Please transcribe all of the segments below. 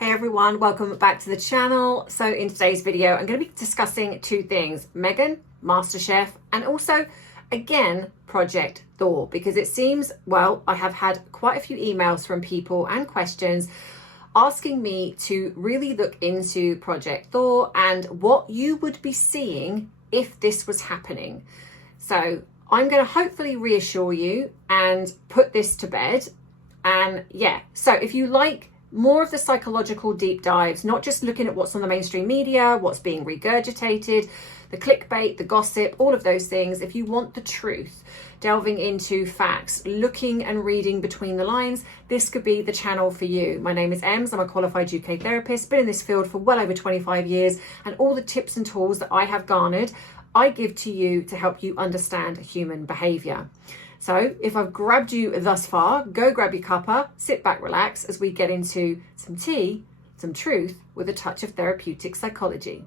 Hey everyone, welcome back to the channel. So in today's video, I'm going to be discussing two things: Meghan, MasterChef, and also, again, Project THAW, because it seems, well, I have had quite a few emails from people and questions asking me to really look into Project THAW and what you would be seeing if this was happening. So I'm going to hopefully reassure you and put this to bed. And yeah, so if you like more of the psychological deep dives, not just looking at what's on the mainstream media, what's being regurgitated, the clickbait, the gossip, all of those things, if you want the truth, delving into facts, looking and reading between the lines, this could be the channel for you. My name is Ems, I'm a qualified UK therapist, been in this field for well over 25 years, and all the tips and tools that I have garnered, I give to you to help you understand human behaviour. So if I've grabbed you thus far, go grab your cuppa, sit back, relax as we get into some tea, some truth with a touch of therapeutic psychology.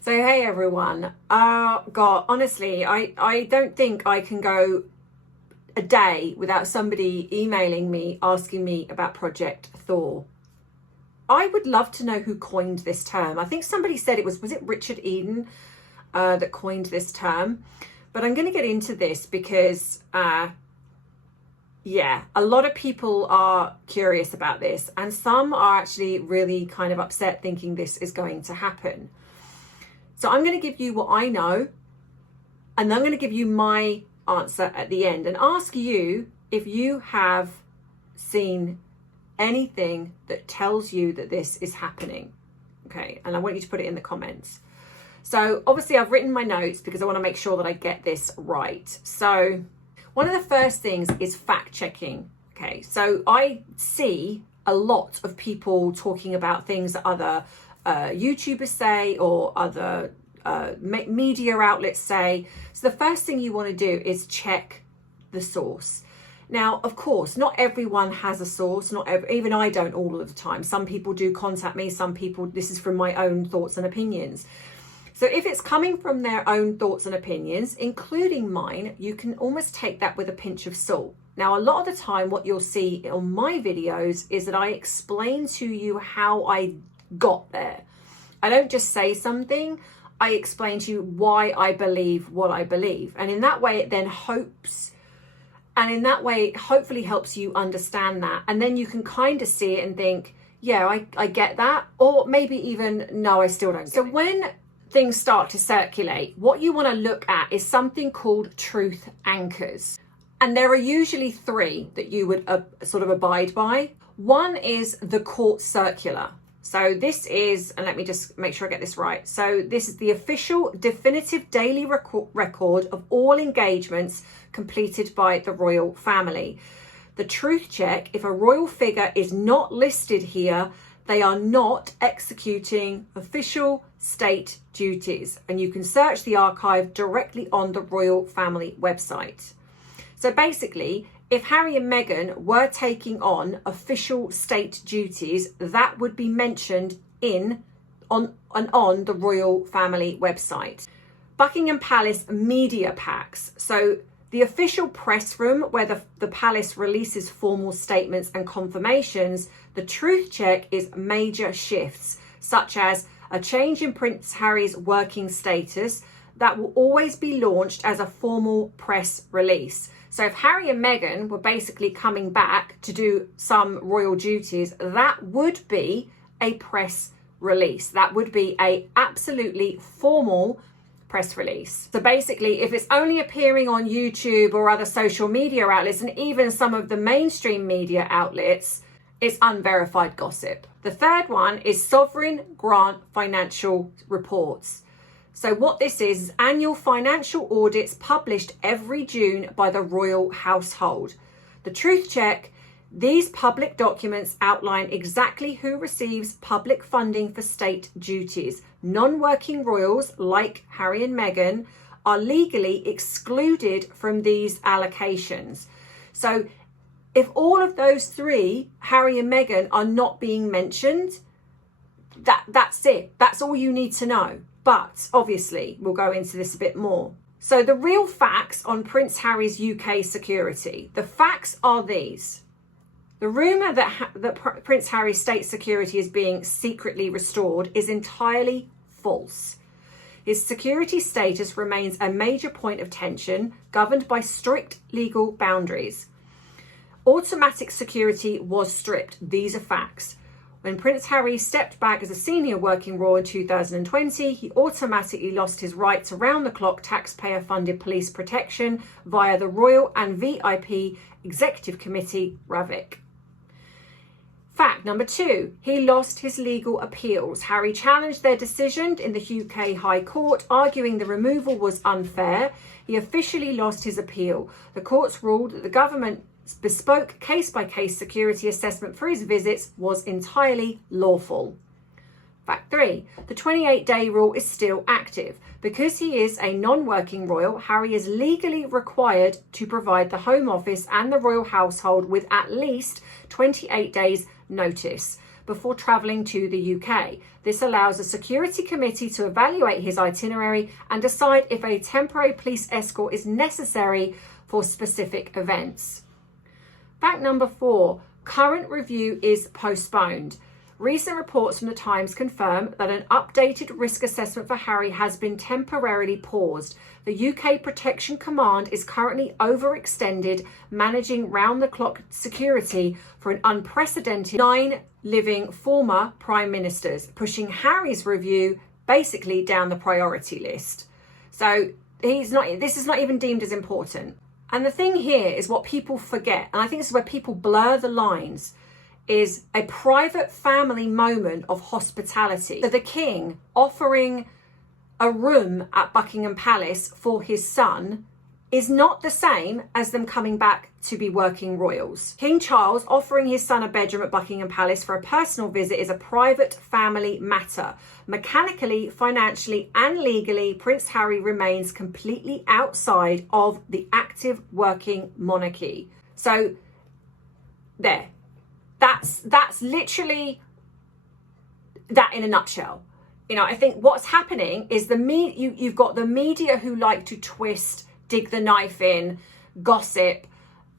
So hey everyone, God, honestly, I don't think I can go a day without somebody emailing me, asking me about Project THAW. I would love to know who coined this term. I think somebody said was it Richard Eden that coined this term? But I'm going to get into this because, yeah, a lot of people are curious about this and some are actually really kind of upset thinking this is going to happen. So I'm going to give you what I know, and I'm going to give you my answer at the end and ask you if you have seen anything that tells you that this is happening. Okay, and I want you to put it in the comments. So obviously I've written my notes because I want to make sure that I get this right. So one of the first things is fact checking. Okay, so I see a lot of people talking about things that other YouTubers say or other media outlets say. So the first thing you want to do is check the source. Now, of course, not everyone has a source. Even I don't all of the time. Some people do contact me. Some people, this is from my own thoughts and opinions. So if it's coming from their own thoughts and opinions, including mine, you can almost take that with a pinch of salt. Now, a lot of the time, what you'll see on my videos is that I explain to you how I got there. I don't just say something, I explain to you why I believe what I believe. And in that way, it then hopefully helps you understand that. And then you can kind of see it and think, yeah, I get that. Or maybe even, no, I still don't get it. So when things start to circulate, what you want to look at is something called truth anchors. And there are usually three that you would sort of abide by. One is the court circular. So this is, and let me just make sure I get this right. So this is the official definitive daily record of all engagements completed by the royal family. The truth check: if a royal figure is not listed here, they are not executing official state duties. And you can search the archive directly on the royal family website. So basically, if Harry and Meghan were taking on official state duties, that would be mentioned on the royal family website. Buckingham Palace media packs. So the official press room where the palace releases formal statements and confirmations, the truth check is major shifts, such as a change in Prince Harry's working status that will always be launched as a formal press release. So if Harry and Meghan were basically coming back to do some royal duties, that would be a press release. That would be a absolutely formal press release. So basically, if it's only appearing on YouTube or other social media outlets, and even some of the mainstream media outlets, it's unverified gossip. The third one is sovereign grant financial reports. So what this is annual financial audits published every June by the royal household. The truth check: these public documents outline exactly who receives public funding for state duties. Non-working royals like Harry and Meghan are legally excluded from these allocations. So If all of those three, Harry and Meghan, are not being mentioned, that's it. That's all you need to know. But obviously, we'll go into this a bit more. So the real facts on Prince Harry's UK security. The facts are these. The rumour that Prince Harry's state security is being secretly restored is entirely false. His security status remains a major point of tension, governed by strict legal boundaries. Automatic security was stripped. These are facts. When Prince Harry stepped back as a senior working royal in 2020, he automatically lost his right to round-the-clock taxpayer-funded police protection via the Royal and VIP Executive Committee, RAVIC. Fact number 2, he lost his legal appeals. Harry challenged their decision in the UK High Court, arguing the removal was unfair. He officially lost his appeal. The courts ruled that the government's bespoke case-by-case security assessment for his visits was entirely lawful. Fact 3, the 28-day rule is still active. Because he is a non-working royal, Harry is legally required to provide the Home Office and the royal household with at least 28 days notice before travelling to the UK. This allows a security committee to evaluate his itinerary and decide if a temporary police escort is necessary for specific events. Fact number 4, current review is postponed. Recent reports from the Times confirm that an updated risk assessment for Harry has been temporarily paused. The UK Protection Command is currently overextended, managing round-the-clock security for an unprecedented 9 living former prime ministers, pushing Harry's review basically down the priority list. So this is not even deemed as important. And the thing here is what people forget, and I think this is where people blur the lines, is a private family moment of hospitality. So the king offering a room at Buckingham Palace for his son is not the same as them coming back to be working royals. King Charles offering his son a bedroom at Buckingham Palace for a personal visit is a private family matter. Mechanically, financially, and legally, Prince Harry remains completely outside of the active working monarchy. So there. That's literally that in a nutshell. You know, I think what's happening is you've got the media who like to twist, dig the knife in, gossip.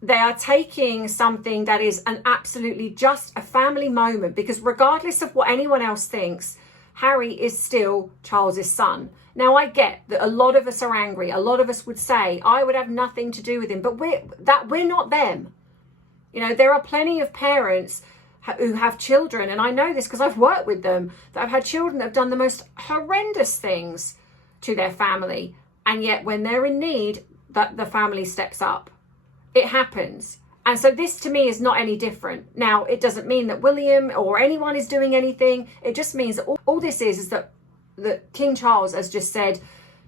They are taking something that is an absolutely just a family moment, because regardless of what anyone else thinks, Harry is still Charles's son. Now, I get that a lot of us are angry. A lot of us would say, I would have nothing to do with him, but we're not them. You know, there are plenty of parents who have children, and I know this because I've worked with them, that have had children that have done the most horrendous things to their family, and yet when they're in need, that the family steps up. It happens. And so this to me is not any different. Now, it doesn't mean that William or anyone is doing anything. It just means that all this is that King Charles has just said,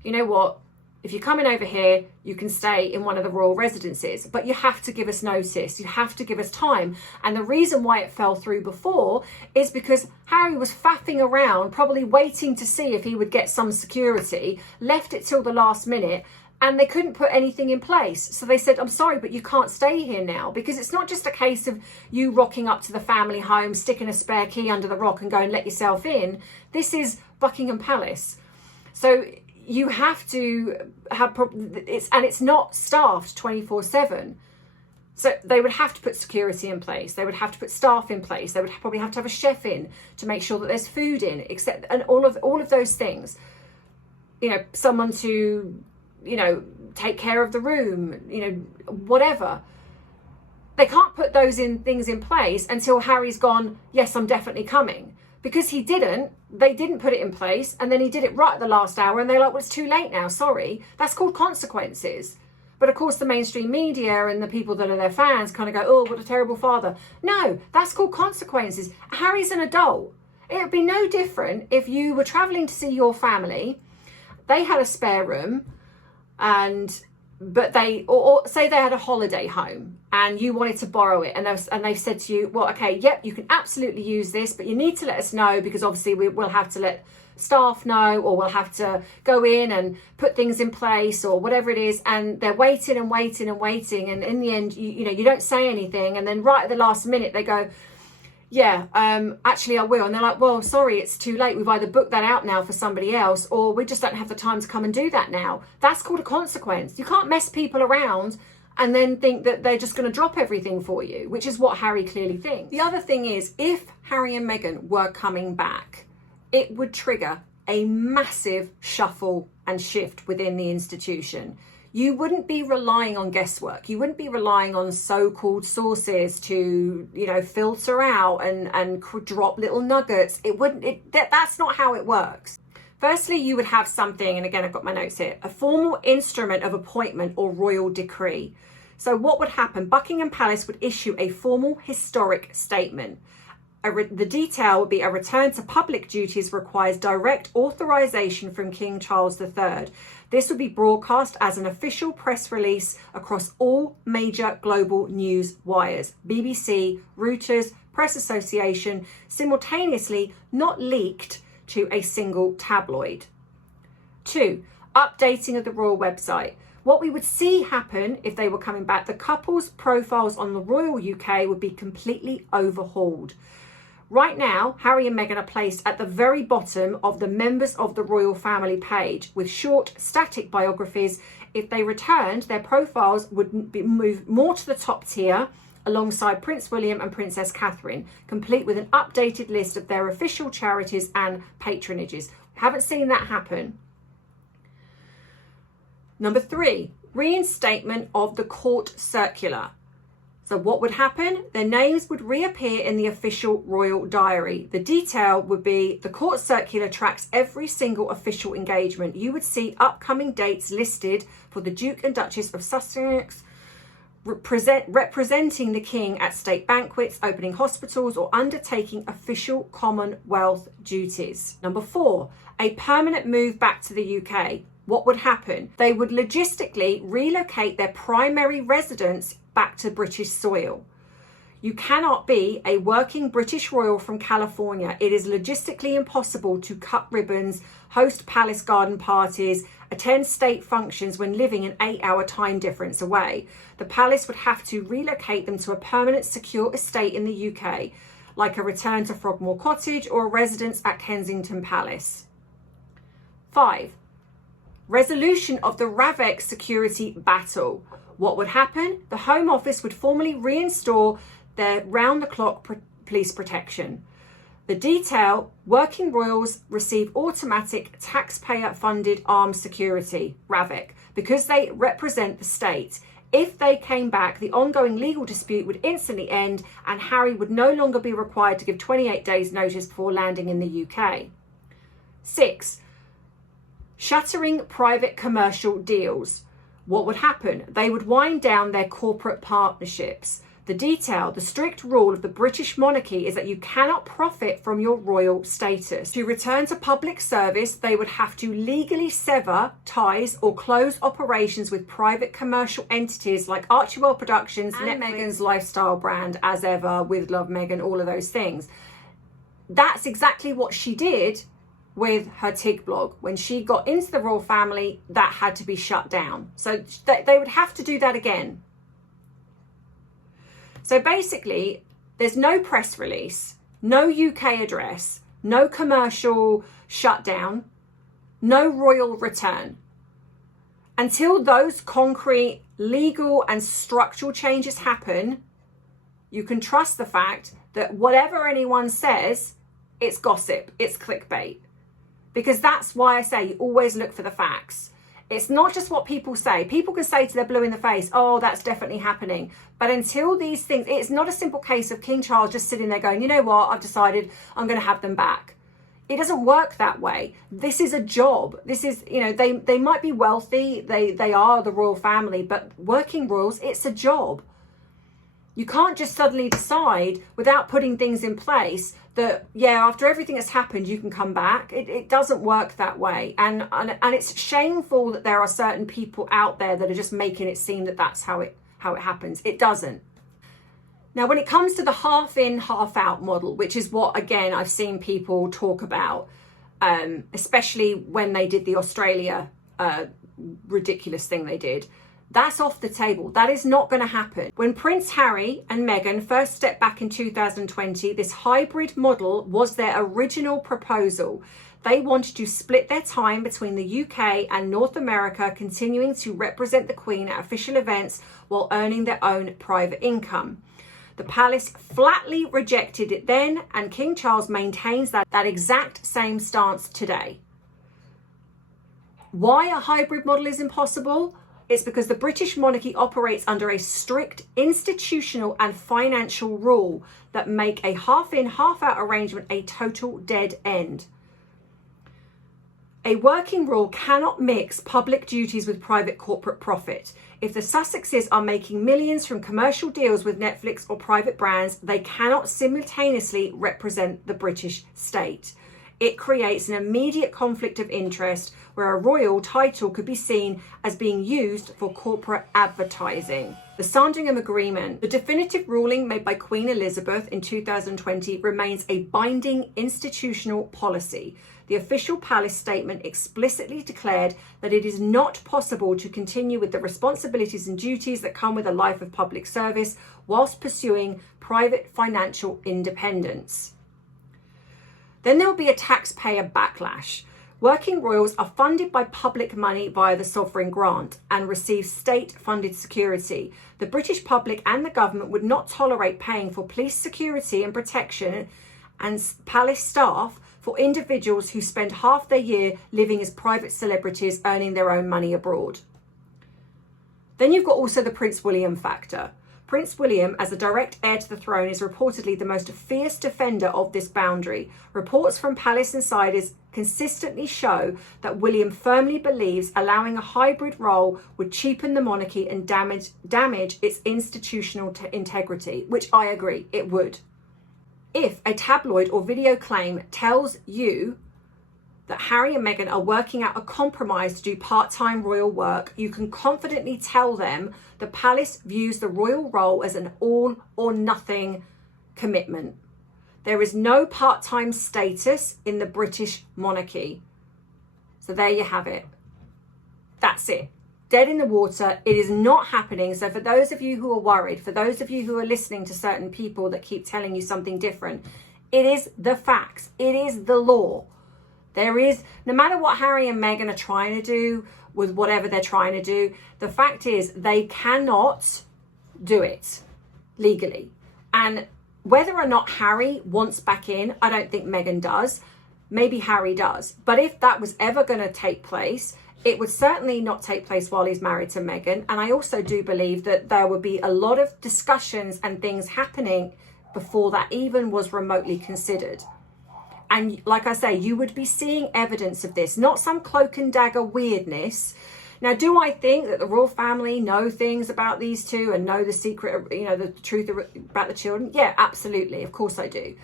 you know what, if you're coming over here, you can stay in one of the royal residences, but you have to give us notice. You have to give us time. And the reason why it fell through before is because Harry was faffing around, probably waiting to see if he would get some security, left it till the last minute, and they couldn't put anything in place. So they said, I'm sorry, but you can't stay here now, because it's not just a case of you rocking up to the family home, sticking a spare key under the rock and going, let yourself in. This is Buckingham Palace. So you have to have, it's not staffed 24/7. So they would have to put security in place. They would have to put staff in place. They would probably have to have a chef in to make sure that there's food in, and all of those things. You know, someone to, you know, take care of the room, you know, whatever. They can't put those things in place until Harry's gone, yes, I'm definitely coming. Because they didn't put it in place, and then he did it right at the last hour, and they're like, well, it's too late now, sorry. That's called consequences. But of course, the mainstream media and the people that are their fans kind of go, oh, what a terrible father. No, that's called consequences. Harry's an adult. It would be no different if you were travelling to see your family, they had a spare room, but or say they had a holiday home and you wanted to borrow it, and they've said to you, well, okay, yep, you can absolutely use this, but you need to let us know, because obviously we'll have to let staff know, or we'll have to go in and put things in place or whatever it is, and they're waiting and waiting and waiting, and in the end you don't say anything, and then right at the last minute they go, yeah, actually I will, and they're like, well, sorry, it's too late, we've either booked that out now for somebody else, or we just don't have the time to come and do that now. That's called a consequence. You can't mess people around and then think that they're just going to drop everything for you, which is what Harry clearly thinks. The other thing is, if Harry and Meghan were coming back, it would trigger a massive shuffle and shift within the institution. You wouldn't be relying on guesswork. You wouldn't be relying on so-called sources to, filter out and drop little nuggets. That's not how it works. Firstly, you would have something, and again, I've got my notes here, a formal instrument of appointment or royal decree. So what would happen? Buckingham Palace would issue a formal historic statement. The detail would be: a return to public duties requires direct authorization from King Charles III. This would be broadcast as an official press release across all major global news wires, BBC, Reuters, Press Association, simultaneously, not leaked to a single tabloid. 2, updating of the royal website. What we would see happen if they were coming back, the couple's profiles on the Royal UK would be completely overhauled. Right now, Harry and Meghan are placed at the very bottom of the members of the royal family page with short, static biographies. If they returned, their profiles would be moved more to the top tier alongside Prince William and Princess Catherine, complete with an updated list of their official charities and patronages. Haven't seen that happen. Number 3, reinstatement of the court circular. So what would happen? Their names would reappear in the official royal diary. The detail would be: the court circular tracks every single official engagement. You would see upcoming dates listed for the Duke and Duchess of Sussex representing the King at state banquets, opening hospitals, or undertaking official Commonwealth duties. Number 4, a permanent move back to the UK. What would happen? They would logistically relocate their primary residence back to British soil. You cannot be a working British royal from California. It is logistically impossible to cut ribbons, host palace garden parties, attend state functions when living an 8-hour time difference away. The palace would have to relocate them to a permanent secure estate in the UK, like a return to Frogmore Cottage or a residence at Kensington Palace. 5, resolution of the Ravek security battle. What would happen? The Home Office would formally reinstall their round-the-clock police protection. The detail: working royals receive automatic taxpayer-funded armed security, Ravek, because they represent the state. If they came back, the ongoing legal dispute would instantly end, and Harry would no longer be required to give 28 days notice before landing in the UK. 6, shattering private commercial deals. What would happen? They would wind down their corporate partnerships. The detail: the strict rule of the British monarchy is that you cannot profit from your royal status. To return to public service, they would have to legally sever ties or close operations with private commercial entities like Archibald Productions and Meghan's lifestyle brand, As Ever, With Love Meghan, all of those things. That's exactly what she did with her TIG blog. When she got into the royal family, that had to be shut down. So they would have to do that again. So basically, there's no press release, no UK address, no commercial shutdown, no royal return. Until those concrete legal and structural changes happen, you can trust the fact that whatever anyone says, it's gossip, it's clickbait. Because that's why I say you always look for the facts. It's not just what people say. People can say to their blue in the face, oh, that's definitely happening. But until these things, it's not a simple case of King Charles just sitting there going, you know what, I've decided I'm going to have them back. It doesn't work that way. This is a job. This is, they might be wealthy. They are the royal family, but working royals, it's a job. You can't just suddenly decide without putting things in place that, yeah, after everything that's happened, you can come back. It doesn't work that way. And it's shameful that there are certain people out there that are just making it seem that that's how it happens. It doesn't. Now, when it comes to the half in, half out model, which is what, again, I've seen people talk about, especially when they did the Australia ridiculous thing they did. That's off the table. That is not going to happen. When Prince Harry and Meghan first stepped back in 2020, this hybrid model was their original proposal. They wanted to split their time between the UK and North America, continuing to represent the Queen at official events while earning their own private income. The palace flatly rejected it then, and King Charles maintains that exact same stance today. Why a hybrid model is impossible? It's because the British monarchy operates under a strict institutional and financial rule that make a half-in, half-out arrangement a total dead end. A working rule cannot mix public duties with private corporate profit. If the Sussexes are making millions from commercial deals with Netflix or private brands, they cannot simultaneously represent the British state. It creates an immediate conflict of interest where a royal title could be seen as being used for corporate advertising. The Sandringham Agreement, the definitive ruling made by Queen Elizabeth in 2020, remains a binding institutional policy. The official palace statement explicitly declared that it is not possible to continue with the responsibilities and duties that come with a life of public service whilst pursuing private financial independence. Then there will be a taxpayer backlash. Working royals are funded by public money via the sovereign grant and receive state-funded security. The British public and the government would not tolerate paying for police security and protection and palace staff for individuals who spend half their year living as private celebrities earning their own money abroad. Then you've got also the Prince William factor. Prince William, as the direct heir to the throne, is reportedly the most fierce defender of this boundary. Reports from palace insiders consistently show that William firmly believes allowing a hybrid role would cheapen the monarchy and damage its institutional integrity, which I agree, it would. If a tabloid or video claim tells you that Harry and Meghan are working out a compromise to do part-time royal work, you can confidently tell them the palace views the royal role as an all or nothing commitment. There is no part-time status in the British monarchy. So there you have it. That's it. Dead in the water. It is not happening. So for those of you who are worried, for those of you who are listening to certain people that keep telling you something different, it is the facts. It is the law. There is, no matter what Harry and Meghan are trying to do with whatever they're trying to do, the fact is they cannot do it legally. And whether or not Harry wants back in, I don't think Meghan does. Maybe Harry does. But if that was ever going to take place, it would certainly not take place while he's married to Meghan. And I also do believe that there would be a lot of discussions and things happening before that even was remotely considered. And like I say, you would be seeing evidence of this, not some cloak and dagger weirdness. Now, do I think that the royal family know things about these two and know the secret, the truth about the children? Yeah, absolutely. Of course I do.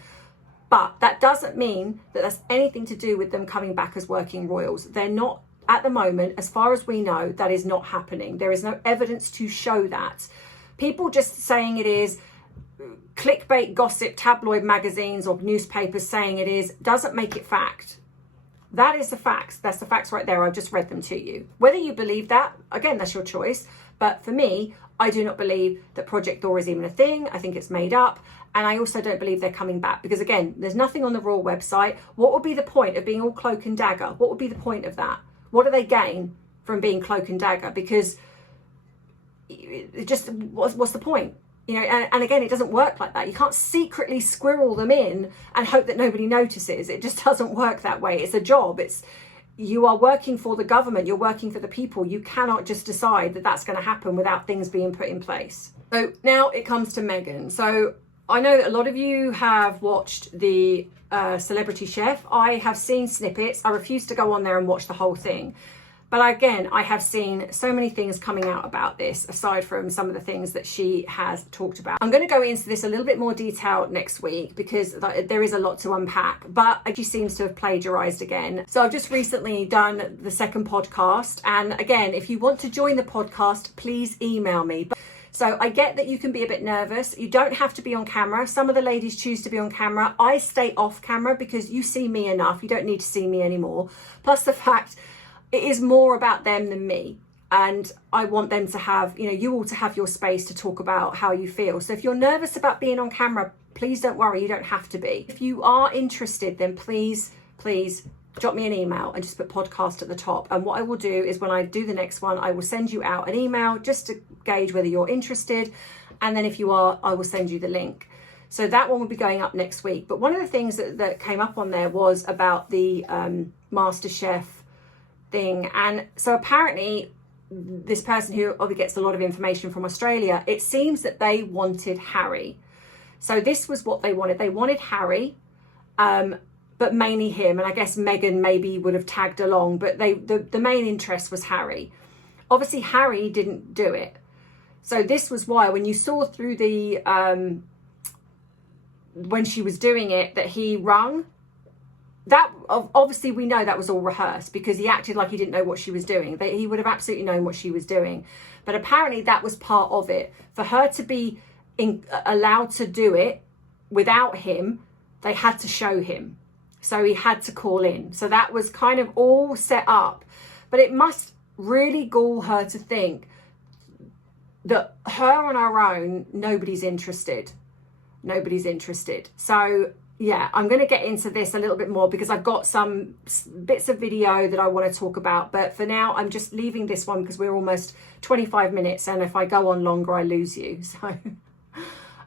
But that doesn't mean that that's anything to do with them coming back as working royals. They're not at the moment, as far as we know, that is not happening. There is no evidence to show that. People just saying it is, clickbait, gossip, tabloid magazines or newspapers saying it is, doesn't make it fact. That is the facts. That's the facts right there. I've just read them to you. Whether you believe that, again, that's your choice. But for me, I do not believe that Project THAW is even a thing. I think it's made up. And I also don't believe they're coming back because, again, there's nothing on the royal website. What would be the point of being all cloak and dagger? What would be the point of that? What do they gain from being cloak and dagger? Because it just, what's the point? And again, it doesn't work like that. You can't secretly squirrel them in and hope that nobody notices. It just doesn't work that way. It's a job. You are working for the government. You're working for the people. You cannot just decide that that's going to happen without things being put in place. So now it comes to Meghan. So I know that a lot of you have watched the Celebrity Chef. I have seen snippets. I refuse to go on there and watch the whole thing. But again, I have seen so many things coming out about this, aside from some of the things that she has talked about. I'm going to go into this a little bit more detail next week because there is a lot to unpack, but she seems to have plagiarized again. So I've just recently done the second podcast. And again, if you want to join the podcast, please email me. So I get that you can be a bit nervous. You don't have to be on camera. Some of the ladies choose to be on camera. I stay off camera because you see me enough. You don't need to see me anymore. Plus the fact it is more about them than me. And I want them to have, you all to have your space to talk about how you feel. So if you're nervous about being on camera, please don't worry, you don't have to be. If you are interested, then please drop me an email and just put podcast at the top. And what I will do is when I do the next one, I will send you out an email just to gauge whether you're interested. And then if you are, I will send you the link. So that one will be going up next week. But one of the things that came up on there was about the MasterChef thing. And so apparently this person who obviously gets a lot of information from Australia, it seems that they wanted Harry. So this was what they wanted. They wanted Harry, but mainly him. And I guess Meghan maybe would have tagged along, but the main interest was Harry. Obviously, Harry didn't do it. So this was why when you saw through the, when she was doing it, that he rung, that obviously we know that was all rehearsed because he acted like he didn't know what she was doing. He would have absolutely known what she was doing. But apparently that was part of it. For her to be allowed to do it without him, they had to show him. So he had to call in. So that was kind of all set up. But it must really gall her to think that her on her own, nobody's interested. Nobody's interested. So yeah, I'm going to get into this a little bit more because I've got some bits of video that I want to talk about. But for now, I'm just leaving this one because we're almost 25 minutes. And if I go on longer, I lose you. So,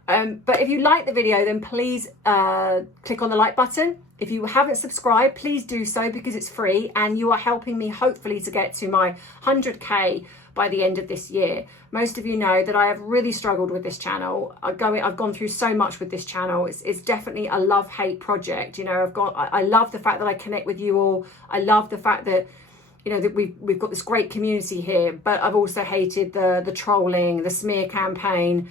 but if you like the video, then please click on the like button. If you haven't subscribed, please do so because it's free. And you are helping me hopefully to get to my 100K by the end of this year. Most of you know that I have really struggled with this channel. I've gone through so much with this channel. It's definitely a love-hate project. I love the fact that I connect with you all. I love the fact that that we've got this great community here, but I've also hated the trolling, the smear campaign,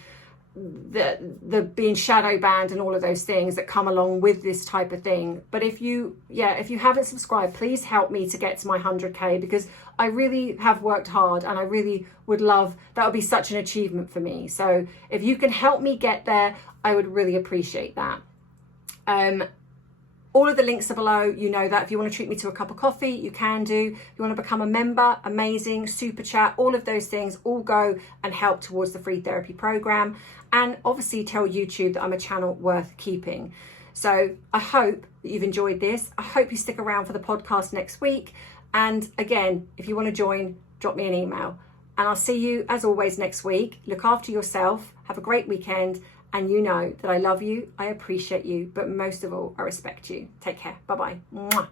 the being shadow banned and all of those things that come along with this type of thing. But if you haven't subscribed, please help me to get to my 100K because I really have worked hard and I really would love, that would be such an achievement for me. So if you can help me get there, I would really appreciate that. All of the links are below. You know that if you want to treat me to a cup of coffee, you can do. If you want to become a member, amazing, super chat, all of those things all go and help towards the free therapy program. And obviously tell YouTube that I'm a channel worth keeping. So I hope that you've enjoyed this. I hope you stick around for the podcast next week. And again, if you want to join, drop me an email. And I'll see you as always next week. Look after yourself. Have a great weekend. And you know that I love you, I appreciate you, but most of all, I respect you. Take care. Bye-bye. Mwah.